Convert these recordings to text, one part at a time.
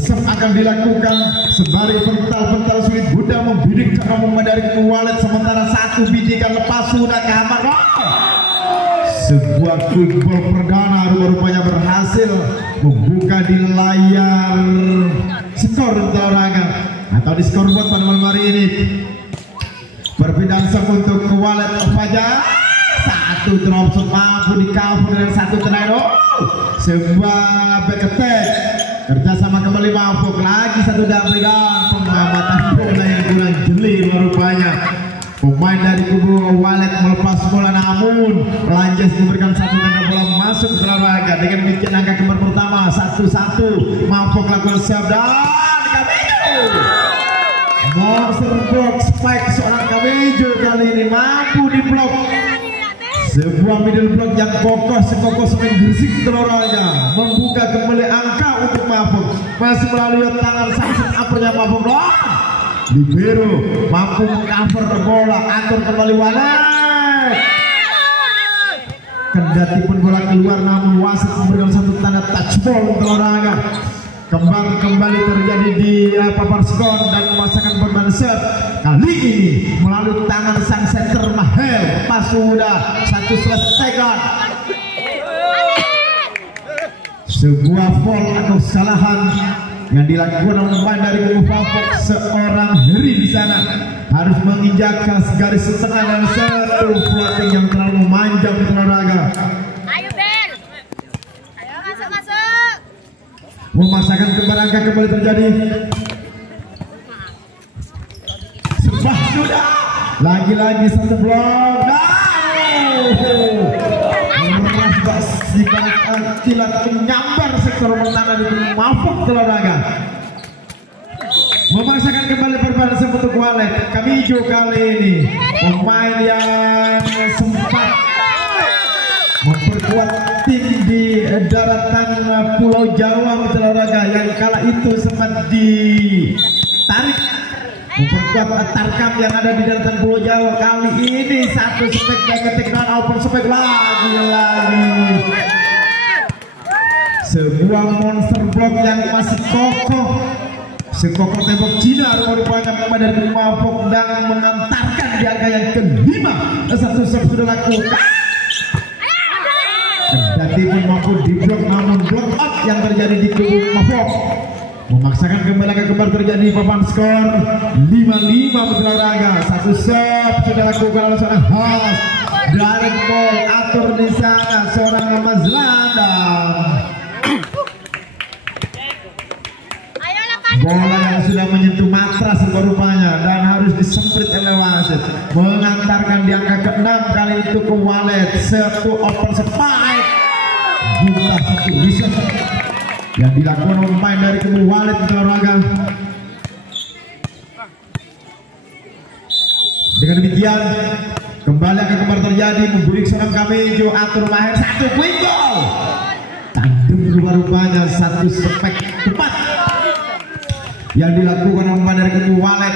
Resep akan dilakukan sembari pental sulit Buddha membidik cara dari walet, sementara satu bidikan lepas sudah kamar. Sebuah quick ball perdana rupanya berhasil membuka di layar skor olahraga atau di scoreboard pada malam hari ini. Perpindahan untuk walet Fajar, satu teropsot mampu di cover dengan satu tenaga. Sebuah back attack kerjasama kembali mampu lagi satu double dan pengamatan bola yang kurang jeli rupanya. Pemain dari kubu walet melepas bola namun Lanjas memberikan satu tanda bola masuk ke olahraga. Dengan bikin angka kembar pertama 1-1 mampu melakukan serve dan Kamejo. Monster block spike seorang Kamejo kali ini mampu diblok. Sebuah middle block yang kokoh sekokoh semen Gresik olahraga membuka kembali angka untuk Mahfud. Masih melalui tangan sang uppernya Mahfud. Libero mampu mengcover bola, atur kembali walet. Kendati pun bola keluar namun wasit memberikan satu tanda touch ball untuk olahraga. Kembali terjadi di papan skor dan memasangkan beban set. Kali ini melalui tangan sang center Mahel pas sudah satu selesaikan. Sebuah foul atau kesalahan yang dilakukan oleh pemain dari kubu Fafok. Seorang Heri di sana harus menginjak garis setengah dan satu floating yang terlalu memanjang di olahraga. Ayo Ben, ayo masuk. Memasangkan kembali angka kembali terjadi. Sebah sudah lagi-lagi satu blok. Si kilat menyambar sektor pertahanan itu Mahfud olahraga. Memaksakan kembali perbalasan untuk walet. Kamejo kali ini pemain yang sempat memperkuat tim di daratan Pulau Jawa olahraga yang kala itu sempat ditarik memperkuat tarkam yang ada di daratan Pulau Jawa. Kali ini satu spek ketik dan open spek lagi. Sebuah monster block yang masih kokoh sekokoh tembok Cina merupakan pemain dari Mahfud dan mengantarkan di angka yang kelima. Satu serve sudah lakukan. Kendati pun mampu di blok namun block out yang terjadi di kubu Mahfud memaksakan kembali ke kembar terjadi papan skor 5-5 olahraga. Satu serve sudah lakukan oleh seorang Has. Direct ball atur di sana seorang Mas Landam. Bola yang sudah menyentuh matras rupanya dan harus disemprit oleh wasit mengantarkan di angka ke-6 kali itu ke walet. Satu open spike buta satu reset yang dilakukan oleh pemain dari kubu walet olahraga. Dengan demikian kembali akan kembar terjadi memburik seorang Kamejo atur Maher satu quick goal tandem rupanya satu spek tepat yang dilakukan oleh dari kubu walet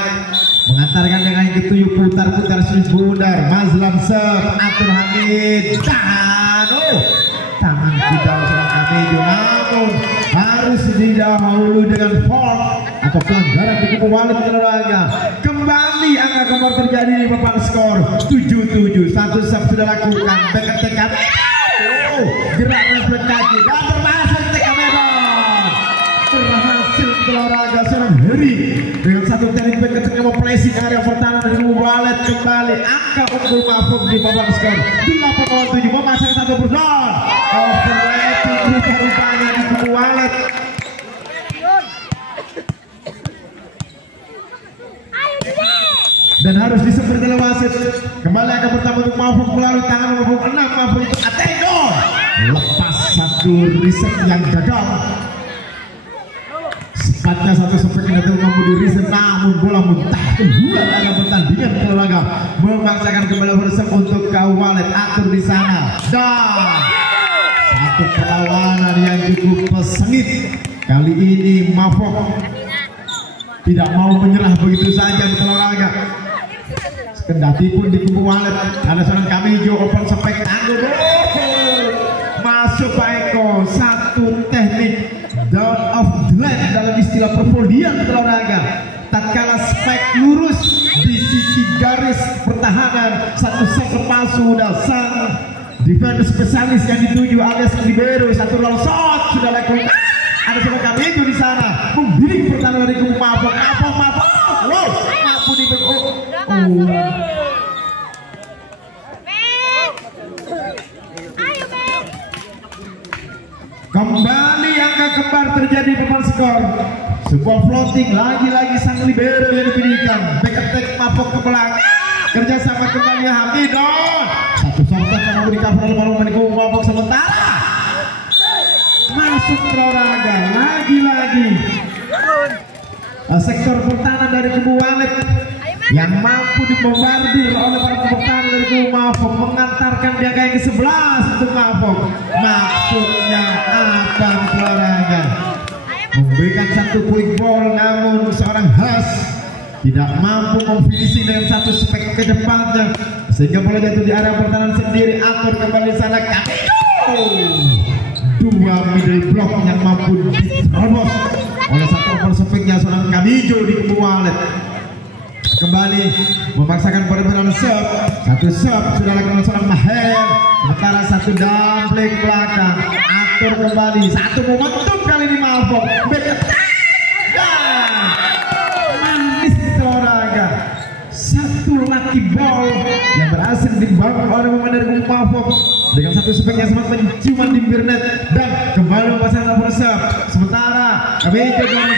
mengantarkan dengan ketujuh putar-putar bundar. Mazlam serve atur Hamid dan tangan tidak seorang Kamejo namun harus didahului dengan foul atau pelanggaran di kubu walet olahraga. Kembali angka kembar terjadi di papan skor 7-7. Satu serve sudah lakukan back attack gerak refleks kaki dan berhasil berhasil olahraga seorang Heri dengan satu teknik back attack yang mempressing area pertahanan dari kubu walet. Kembali angka untuk Mahfud di papan skor 8-7 memasang satu person overlapping rupa-rupanya di kubu walet. Dan harus disemprit oleh wasit. Kembali akan pertama untuk Mahfud melalui tangan nomor 6 Mahfud itu Atego lepas satu reset yang gagal. Sepatnya satu spek yang datang mampu di reset namun bola muntah keluar area pertandingan olahraga. Memaksakan kembali resep untuk walet atur di sana dan satu perlawanan yang cukup sengit. Kali ini Mahfud tidak mau menyerah begitu saja di olahraga. Kendati pun di kubu walet ada seorang Kamejo open spek tangguh masuk Pak Eko. Satu teknik down of the line dalam istilah sudah perpolian olahraga. Tatkala spike lurus di sisi garis pertahanan, satu set palsu dan sang defense spesialis yang dituju alias libero, satu long shot sudah lakukan. Ada seorang Kamijo di sana membidik pertahanan dari kubu Mapok. Wow, mampu di kembali angka kembar terjadi papan skor. Sebuah floating lagi-lagi sang libero yang diberikan. Back attack Mapok ke belakang. Kerjasama kembali Hamidon. Satu sorot yang mau di cover oleh Baru Maniku Mapok sementara. Masuk olahraga lagi-lagi. Sektor pertahanan dari kubu Walet yang mampu dibombardir oleh para pertahanan dari kubu Mapok, mengantarkan dia ke 11 untuk Mapok. Maksudnya apa olahraga? Memberikan satu quick ball, namun seorang Has tidak mampu memfinishing dengan satu spek ke depannya, sehingga bola jatuh di area pertahanan sendiri. Atur kembali sana dua middle block yang mampu diterobos oleh satu overspeknya seorang Kamijo di kubu Walet. Kembali memaksakan perebutan serve. Satu serve sudah lakukan seorang Maher, sementara satu double ke belakang. Atur kembali, satu momentum kali ini Mapok. Back attack manis olahraga. Satu lucky ball yang berhasil dibangun oleh pemain dari kubu Mapok dengan satu spek yang sangat menciuman di birnet dan kembali memasang nomor serve. Sementara Kamijo dengan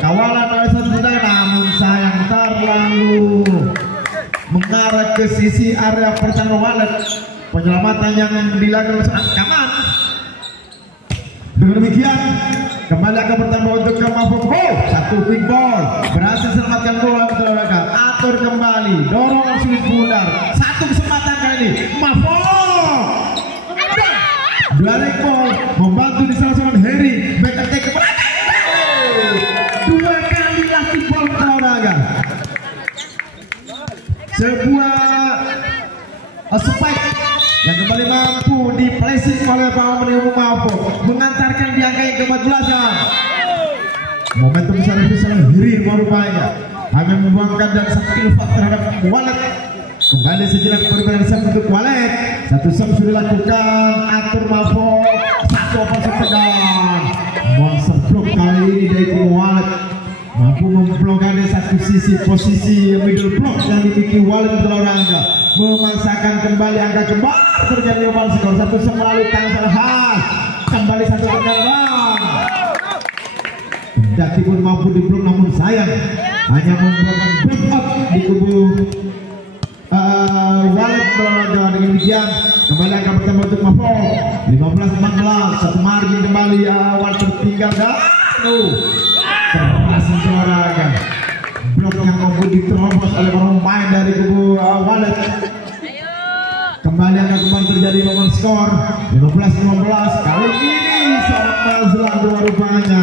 kawalan oleh satu tendangan, namun sayang terlalu mengarah ke sisi area pertahanan Walet. Penyelamatan yang dilakukan oleh Kaman. Dengan demikian kembali akan bertambah untuk ke Mapok. Satu quick ball berhasil selamatkan bola olahraga. Atur kembali, dorongan sulit bundar. Satu kesempatan kali ini Mapok. Dua ball membantu di salah seorang Harry. Back attack ke belakang. Dua kali lagi ball olahraga. Sebuah spike yang kembali mampu di placing oleh Pak Mapok, mengantarkan di angka yang ke-14. Momentum servis salah Hiri merupanya hanya membuangkan dan satu ilfat terhadap Walet. Kembali sejenak perbedaan serve untuk Walet. Satu serve sudah dilakukan. Atur Mapok, satu overset pedang. Monster block kali ini dari Walet, mampu memblokade satu sisi posisi middle block yang dimiliki Walet olahraga. Memaksakan kembali angka kembar terjadi oval skor. Satu serve melalui tangan Has. Kembali satu tendangan. Kendati pun mampu diblok, namun sayang hanya membuatkan back up di kubu Walet olahraga. Dengan demikian kembali angka pertama untuk Mapok 15-14. Satu margin kembali Walet tertinggal dan berhasil olahraga. Blok yang mampu diterobos oleh para pemain dari kubu Walet. Kembali akan kembali terjadi nomor skor 15-15. Kali ini seorang Mazlan rupanya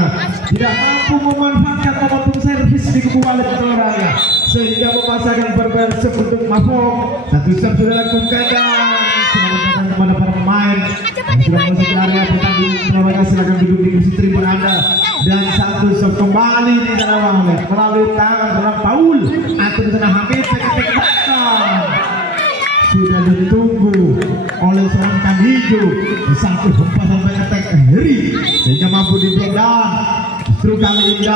tidak mampu memanfaatkan momentum servis di kubu Walet olahraga, sehingga memasangkan perbedaan serve untuk Mapok. Satu serve sudah dilakukan dan kepada para pemain yang sudah masuk ke area pertandingan olahraga. Silakan duduk di kursi tribun Anda. Dan satu serve kembali di sana Walet melalui tangan seorang Paul. Atur di sana Hamid sudah ditunggu oleh seorang Kamijo. Satu hempas sampai attack Heri sehingga mampu diblok dan justru kali ini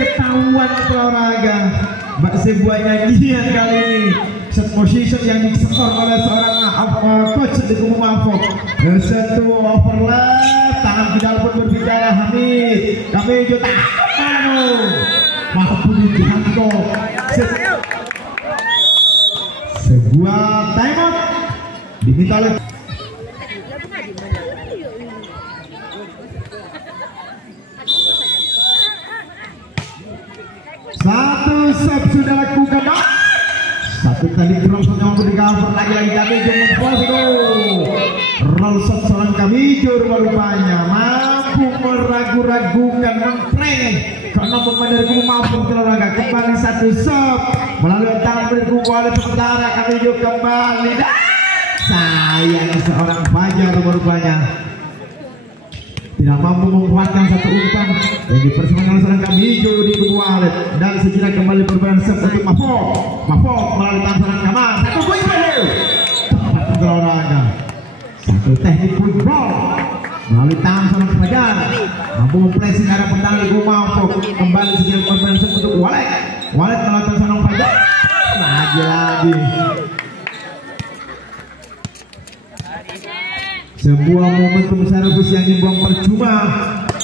ketahuan olahraga. Mbak sebuah nyanyian kali ini set position yang disetor oleh seorang coach di kubu Mapok. Satu overlap, tangan tidak pun berbicara Hamid. Kamijo mampu dijangkau. Sebuah timeout diminta oleh satu serve sudah lakukan. Satu kali roll shot yang mampu di cover lagi-lagi Kamijo roll shot seorang Kamijo rupanya mampu meragu-ragukan, mengprank karena pemain dari kubu Mapok olahraga. Kembali satu serve melalui tangan dari kubu Walet. Sementara Kamijo kembali dan sayang seorang Fajar rupanya tidak mampu membuatkan satu umpan yang dipersembahkan oleh seorang kami hijau di kubu Walid, dan sejenak kembali berperan serta untuk Mahfud melalui tangan Kamal, satu poin baru tepat olahraga, satu teknik football melalui tangan seorang Fajar mampu mempressing arah pertahanan di kubu Mahfud, kembali sejenak berperan serta untuk Walid melalui seorang Fajar lagi sebuah momentum servis yang dibuang percuma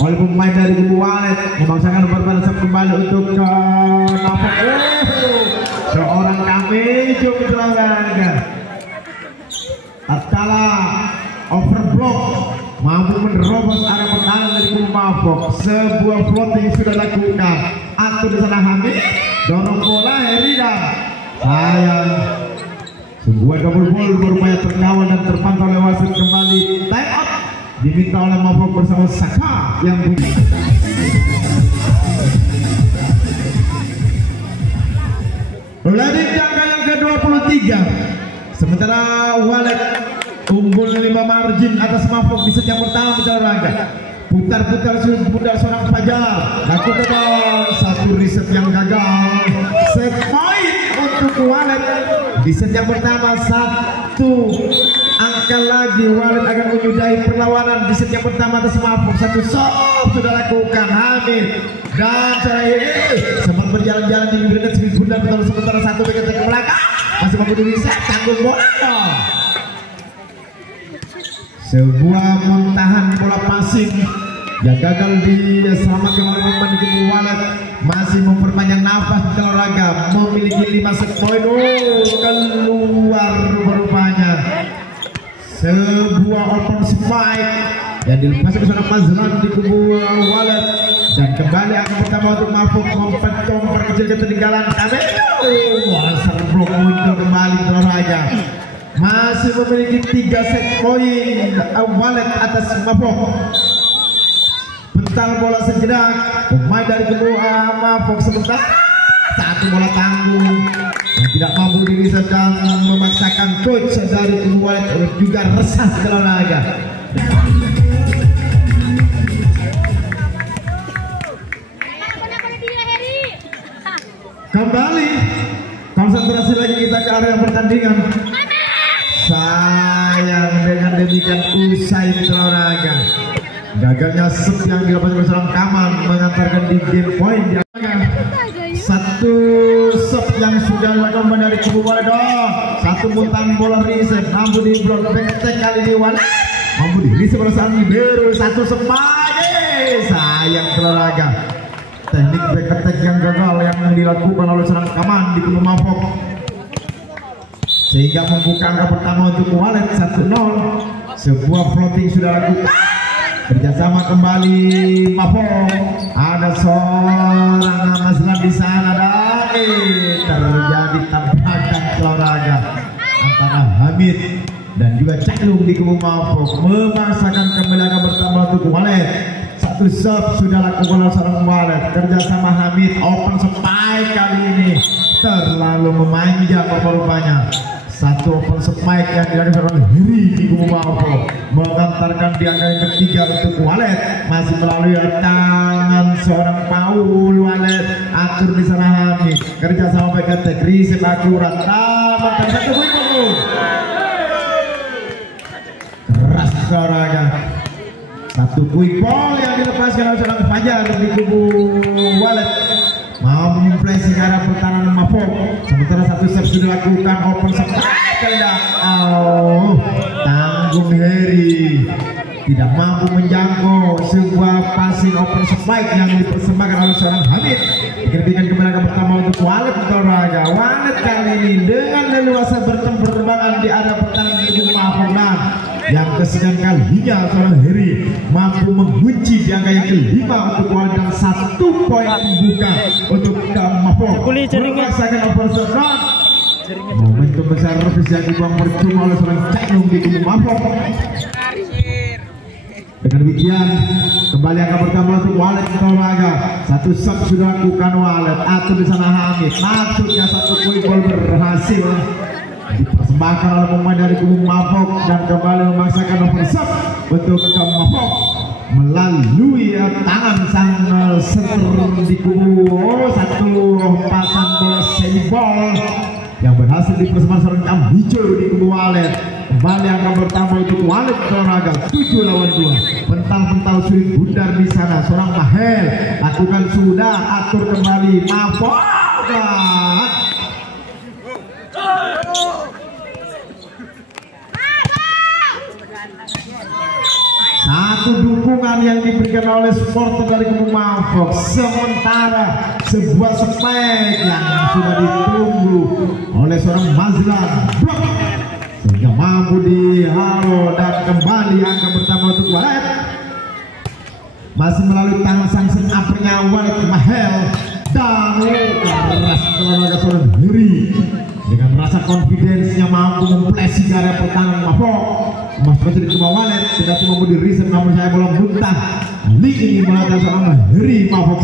oleh pemain dari kubu Walid, memaksakan berbalas kembali untuk ke Nafak. Seorang Kamejo berolahraga tatkala overblock mampu menerobos area pertahanan dari kubu Mafok. Sebuah floating sudah dilakukan, atur di sana Hamid, dorong bola Herida, sayang sebuah double ball berupaya terkawal dan terpantau oleh wasit. Kembali time out diminta oleh Mafok bersama Saka yang bunyi. Lari jangka yang ke-23, sementara Walid unggul 5 margin atas Mafok di set yang pertama olahraga. Putar-putar sudah seorang Fajar, lakukan satu riset yang gagal. Set point untuk Walid di set yang pertama, satu angka lagi Walid akan menyudahi perlawanan di set yang pertama atas Mafok. Satu shot sudah lakukan Hamid dan sempat berjalan-jalan di bibir net bundar betul, sementara satu bagian ke belakang masih mampu diriset tanggung bola. Sebuah muntahan bola passing yang gagal diselamatkan oleh pemain kubu Walid, masih memperpanjang nafas di olahraga, memiliki 5 set point. Keluar berupanya sebuah open spike yang dilepaskan ke seorang Mazlan di kubu Walid, dan kembali akan pertama untuk Mafuk memperkecil ketertinggalan. Serblok muncul kembali di olahraga, masih memiliki 3 set point Walid atas Mafok. Bentar bola sejenak pemain dari kubu Mafok, sebentar satu bola tanggung yang tidak mampu diri sedang memaksakan coach dari kubu Walid juga resah di olahraga. Kembali konsentrasi lagi kita ke area pertandingan. Sayang dengan demikian usai olahraga. Gagalnya set yang dilakukan oleh seorang Kamal mengantarkan di game point di satu set yang sudah dilakukan dari kubu Walid. Satu muntahan bola reset mampu di blok back attack kali ini Walid mampu di reset oleh seorang Libero. Satu sebagai sayang olahraga, teknik back attack yang gagal yang dilakukan oleh seorang Kamal di kubu Mafok, sehingga membuka angka pertama untuk Walid 1-0. Sebuah floating sudah lakukan, kerjasama kembali Mafok. Ada seorang Mazlan di sana dan terjadi tabrakan olahraga antara Hamid dan juga Caklung di kubu Mafok, memaksakan kembali angka pertama untuk Walid. Satu serve sudah lakukan oleh seorang Walid, kerjasama Hamid, open spike kali ini terlalu memanjang rupanya. Satu open spike yang dilakukan oleh Hiri di kubu Mafok mengantarkan di angka yang ketiga untuk Walid, masih melalui tangan seorang Paul. Walid atur di sana Hamid, kerjasama back attack, reset akurat, tamat satu poin. Keras olahraga, satu quick ball yang dilepaskan oleh seorang Fajar di kubu Walid, mau mempressing arah pertahanan Mafok. Sementara satu serve sudah dilakukan, open spike tanggung Heri tidak mampu menjangkau sebuah passing open spike yang dipersembahkan oleh seorang Hamid. Dikembalikan kemenangan pertama untuk Walid olahraga. Walid kali ini dengan leluasa berterbangan di area pertahanan di kubu Mafok, dan yang kesekian kalinya seorang Heri mampu mengunci di angka yang kelima untuk Walid, dan 1 poin membuka untuk Mafok. Memaksakan overshot. Momentum besar servis yang dibuang percuma oleh seorang Caklung di kubu Mafok. Dengan demikian kembali angka pertama untuk Walid olahraga. Satu shot sudah lakukan Walid, atur di sana Hamid, maksudnya satu quick ball berhasil dipersembahkan oleh pemain dari kubu Mafok, dan kembali memaksakan overshot untuk Mafok. melalui tangan sang setter di kubu. Satu lompatan bola senibol yang berhasil dipersembahkan seorang Kang hijau di kubu Walet. Kembali akan bertambah untuk Walet olahraga 7 lawan 2. Pental-pental sulit bundar di sana. Seorang Mahel lakukan sudah, atur kembali Mafok. Satu dukungan yang diberikan oleh supporter dari kubu Mafok. Sementara sebuah spek yang sudah ditunggu oleh seorang Mazlan sehingga mampu dihalo dan kembali angka pertama untuk Walet. Masih melalui tangan sang senapernya Walet Mahel dan keras olahraga seorang Heri dengan rasa confidence-nya mampu memplesi ke area pertahanan Mafok. Masuk di rumah Walet tidak mampu di reset, namun saya bola muntah. Ini melakukan seorang Heri Mafok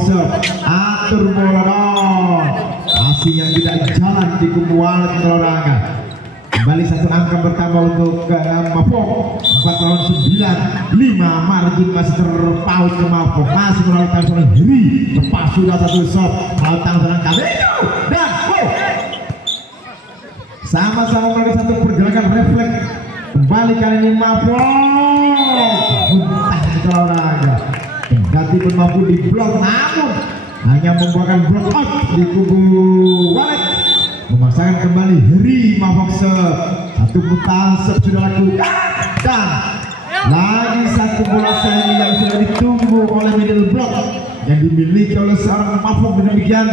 atur bola dong. Masih yang tidak jalan di kubu Walet olahraga. Kembali satu angka bertambah untuk Mafok 4 lawan 9. 5 margin masih terpaut ke Mafok. Masih melalui tangan seorang Heri. Lepas sudah satu shot melalui tangan seorang Kabejo dan sama-sama melalui satu pergerakan refleks. Kembali kali ini Mafok muntah di olahraga. Kendati pun mampu di blok, namun hanya membuahkan block out di kubu Walet. Memaksakan kembali Heri Mafok. Satu putaran sudah lakukan dan lagi satu bola seri yang sudah ditunggu oleh middle block yang dimiliki oleh seorang Mafok. Demikian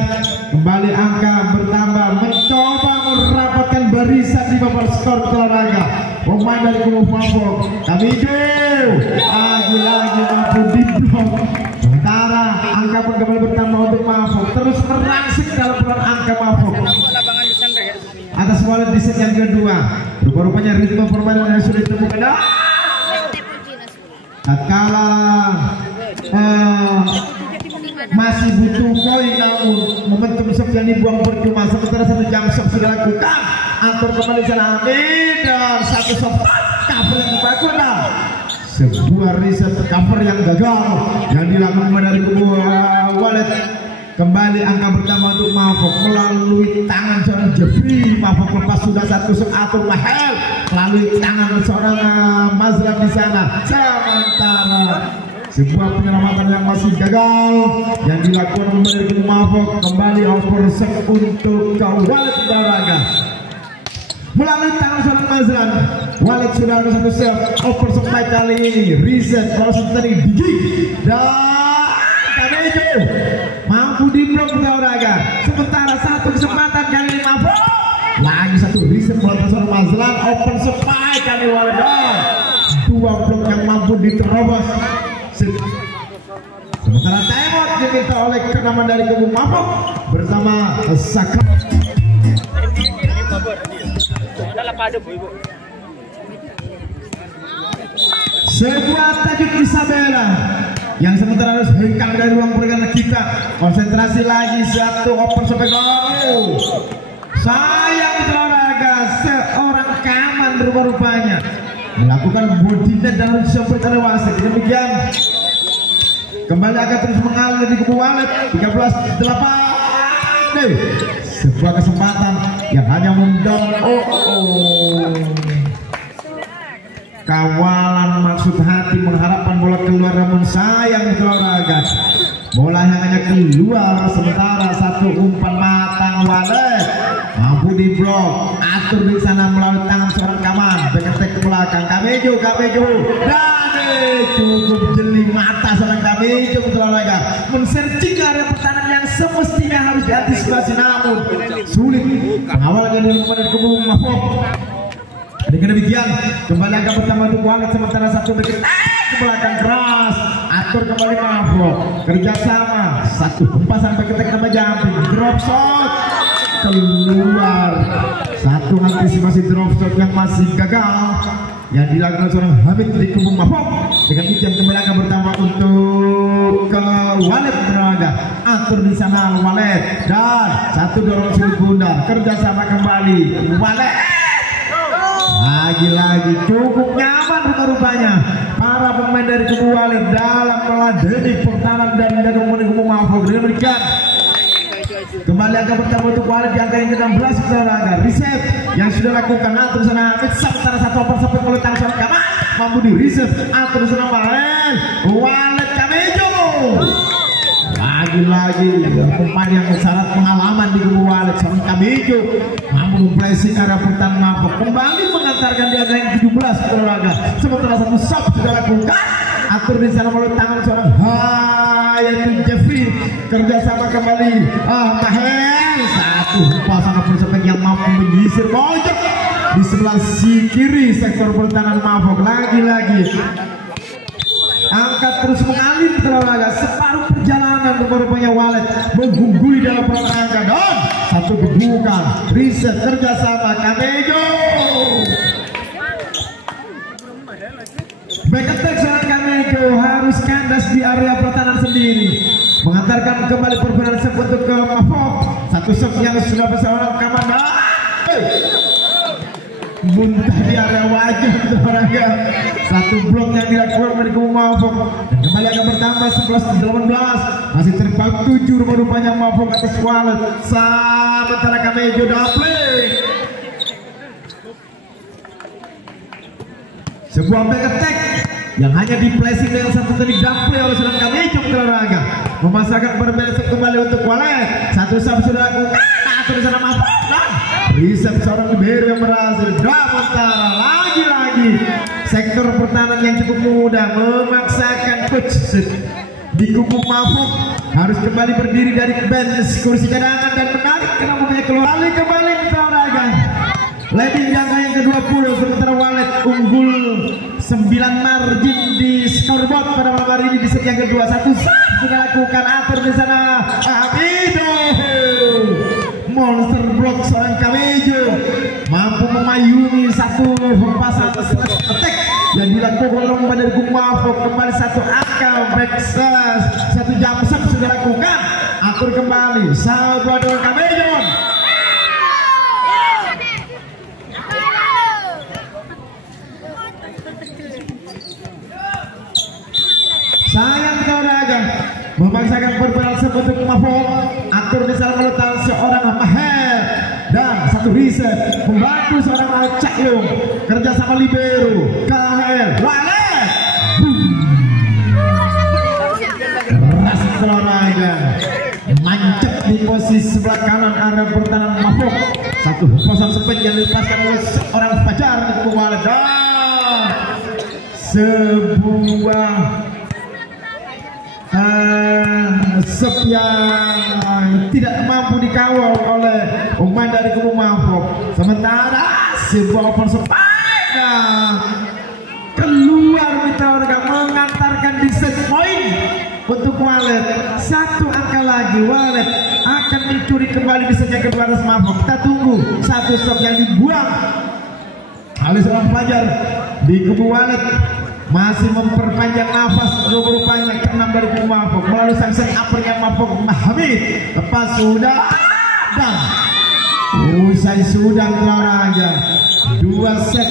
kembali angka bertambah, mencoba merapatkan barisan di babak skor olahraga. Pemain dari kubu Mafok Kamijo lagi-lagi mampu di blok. Sementara angka pun kembali bertambah untuk Mafok, terus merangsek dalam peran angka Mafok atas Walet di set yang kedua. Rupa-rupanya ritme permainan yang sudah ditemukan tatkala masih butuh poin, namun momentum shot yang dibuang percuma. Sementara satu jam shot sudah lakukan, atur kembali sana Amin dan satu shot cover yang dilakukan. Sebuah reset cover yang gagal yang dilakukan dari kubu Walet. Kembali angka pertama untuk Mafok melalui tangan seorang Jeffrey. Mafok lepas sudah satu shot, atur Mahel melalui tangan seorang Mazlan di sana. Sementara sebuah penyelamatan yang masih gagal yang dilakukan oleh kubu Mafok. Kembali overset untuk Walet olahraga melalui tangan seorang Mazlan. Walet sudah ada satu set overset kali ini. Reset proses tadi digig dan Kamejo mampu di blok olahraga. Sementara satu kesempatan kali ini Mafok lagi satu reset buat seorang Mazlan. Open supply kali Walet. Dua blok yang mampu diterobos. Sementara timeout diminta oleh kenaman dari kubu Mafok bersama Saka. Sebuah tajuk Isabella yang sementara harus hengkang dari ruang pergerakan kita. Konsentrasi lagi, satu open sampai gol. Sayang olahraga seorang Kaman rupa-rupanya melakukan body net dan sampai terlewasa. Demikian kembali akan terus mengalir di kubu Walet. 13-8. Sebuah kesempatan yang hanya mendorong kawalan maksud hati mengharapkan bola keluar, namun sayang itu olahraga bola yang hanya keluar. Sementara satu umpan matang Walet mampu di blok, atur di sana melalui tangan seorang Kaman. Beketek ke belakang Kamejo dan cukup jeli mata seorang Kamejo olahraga mensearching area pertahanan yang semestinya harus diantisipasi, namun sulit pengawalan dari kubu Mafok. Dengan demikian kembali angka pertama untuk Walet. Sementara satu begitu ke belakang keras, atur kembali Mafok. Kerjasama satu hempasan beketek nama jumping, drop shot keluar. Satu antisipasi drop shot yang masih gagal yang dilakukan seorang Hamid di kubu Mafok. Dengan demikian kembali angka pertama untuk Walet olahraga. Atur di sana Walet dan satu dorong sulit bundar. Kerjasama kembali Walet. Lagi-lagi cukup nyaman rupa-rupanya para pemain dari kubu Walid dalam meladeni pertahanan dan kubu Mafok. Dengan demikian kembali angka pertama untuk Walid di angka yang ke-16 saudara. Reset yang sudah lakukan atur sana Hamid sementara satu oper sampai melutang seorang Kamal mampu di reset atur sana main Walid Kamejo. Lagi-lagi pemain yang syarat pengalaman di kubu Walid seorang Kamejo mampu memplacing arah pertahanan Mafok kembali mengantarkan di angka yang ke-17 saudara. Sementara satu sub sudah lakukan atur di sana melalui tangan seorang Hayatul Jeffrey kerjasama kembali Mahel satu pasangan persepek yang mampu menyisir pojok di sebelah si kiri sektor pertahanan Mafok. Lagi-lagi angkat terus mengalir terlalu separuh perjalanan rupanya Walid mengungguli dalam perangkat dan satu kebukan riset kerjasama Kamejo. Back attack seorang Kamejo harus kandas di area pertahanan sendiri mengantarkan kembali permainan untuk ke Mafok. Satu shot yang sudah seorang Kamanda muntah di area wajah olahraga. Satu blok yang dilakukan dari kubu Mafok dan kembali akan bertambah 11-18 masih terpaut 7 rupanya Mafok atas Walid sementara Kamejo doubling. Sebuah back attack yang hanya di placing dengan satu tadi double oleh seorang Kamejo olahraga memasakkan berbeda kembali untuk Walid. Satu sub sudah lakukan atur sana Mafok dan riset seorang libero yang berhasil. Sementara lagi-lagi sektor pertahanan yang cukup mudah memaksakan coach di kubu Mafok harus kembali berdiri dari bench kursi cadangan dan menarik kenapa keluar kembali olahraga. Leading jangka yang ke-20 sementara Walid unggul 9 margin di scoreboard pada malam hari ini di set yang kedua. Satu sudah lakukan atur di sana Amido. Monster block seorang Kamejo mampu memayungi satu pasang attack yang dilakukan lomba dari kubu Mafok. Kembali satu akal backslash satu jump shot sudah lakukan atur kembali sahabat dengan Kamejo. Sayang olahraga memaksakan permainan sebentuk Mafok atur di sana meletak seorang Mahel dan satu riset membantu seorang Al-Cakyung kerjasama libero KHL Walid keras olahraga mancep di posisi sebelah kanan area pertahanan Mafok. Satu hemposan sepet yang dilepaskan oleh seorang Fajar untuk Walid dan sebuah yang tidak mampu dikawal oleh pemain dari kubu Mafok. Sementara sebuah open sepeda keluar Mitorga mengantarkan di set point untuk Walid. Satu angka lagi Walid akan mencuri kembali di set yang kedua atas Mafok. Kita tunggu satu shot yang dibuang oleh seorang Fajar di kubu Walid masih memperpanjang nafas rupanya ke-6 dari kubu Mafok melalui sang set uppernya Mafok Hamid lepas sudah dan usai sudah olahraga 2 set.